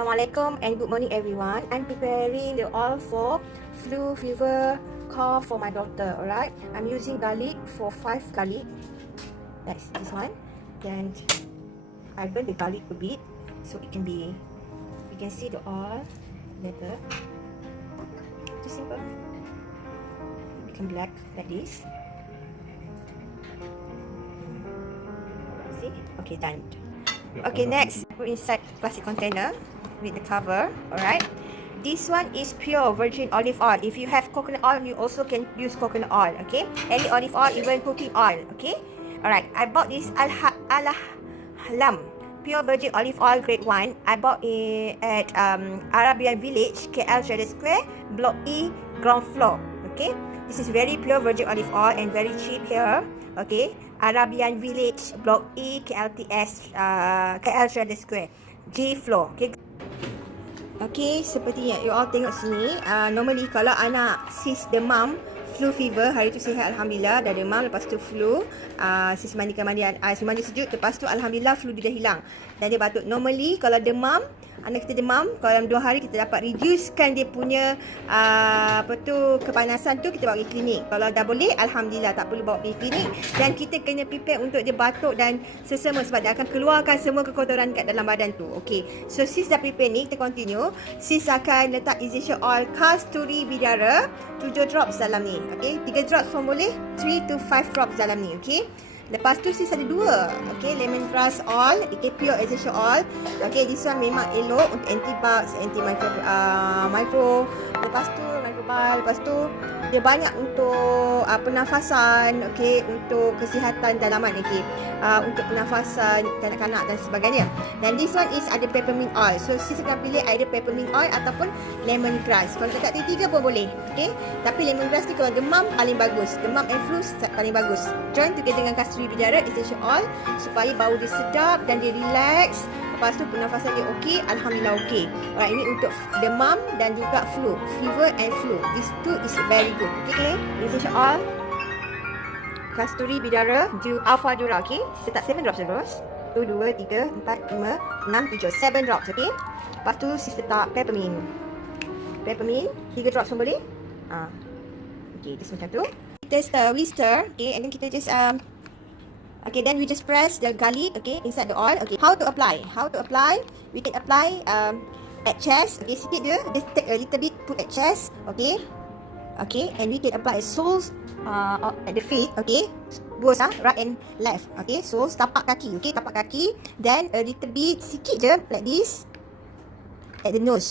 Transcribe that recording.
Assalamualaikum and good morning everyone. I'm preparing the oil for flu, fever, cough for my daughter. Alright, I'm using garlic for 5 garlic. That's this one. Then I burn the garlic a bit so it can be, you can see the oil better. Just simple. It become black like this. See? Okay, done. Okay, next put inside plastic container with the cover. Alright, this one is pure virgin olive oil. If you have coconut oil, you also can use coconut oil. Okay, any olive oil, even cooking oil. Okay, alright, I bought this Al-Halam pure virgin olive oil grade 1. I bought it at Arabian Village, KL Trader Square, Block E, ground floor. Okay, this is very pure virgin olive oil and very cheap here. Okay, Arabian Village, Block E, KLTS, KL Trader Square, G floor. Okay. Okay, seperti yang you all tengok sini, normally kalau anak sis demam, flu fever, hari tu sihat Alhamdulillah, dah demam, lepas tu flu, sis mandikan mandian ais, mandi sejuk, lepas tu Alhamdulillah flu dia dah hilang dan dia batuk. Normally kalau demam, anak kita demam, kalau dalam 2 hari kita dapat reducekan dia punya kepanasan tu, kita bawa pergi klinik. Kalau dah boleh, Alhamdulillah, tak perlu bawa pergi klinik. Dan kita kena prepare untuk dia batuk dan sesama sebab dia akan keluarkan semua kekotoran kat dalam badan tu. Okay, so sis dah prepare ni, kita continue. Sis akan letak essential oil Kasturi Bidara 7 drops dalam ni. Okay, 3 drops pun boleh, 3 to 5 drops dalam ni. Okay, lepas tu sis ada 2. Okay, lemongrass oil, okay, pure essential oil. Okay, this one memang elok untuk anti-bugs, anti-micro. Lepas tu microbial. Lepas tu dia banyak untuk pernafasan. Okay, untuk kesihatan dalaman. Okay, untuk pernafasan kanak-kanak dan sebagainya. Dan this one is ada peppermint oil. So sis akan pilih either peppermint oil ataupun lemongrass. Kalau tak tiga pun boleh. Okay, tapi lemongrass ni kalau demam paling bagus. Demam and flu paling bagus. Join together dengan Kasturi Bidara essential oil supaya bau dia sedap dan dia relax. Lepas tu pernafasan dia okey, Alhamdulillah okey. Alright, ini untuk demam dan juga flu, fever and flu. These two is very good. Okay, essential oil Kasturi Bidara Alpha Dura. Okay, kita tak 7 drops terus. 1, 2, 3, 4, 5, 6, 7 7 drops. Okay, lepas tu sis letak peppermint 3 drops pun boleh. Okay, just macam tu. We stir, okay, and then kita just okay, then we just press the garlic, okay, inside the oil. Okay, how to apply? We can apply at chest. Okay, sikit je, just take a little bit, put at chest. Okay, and we can apply soles at the feet. Okay, both right and left. Okay, so tapak kaki. Okay, tapak kaki. Then a little bit, sikit je like this at the nose.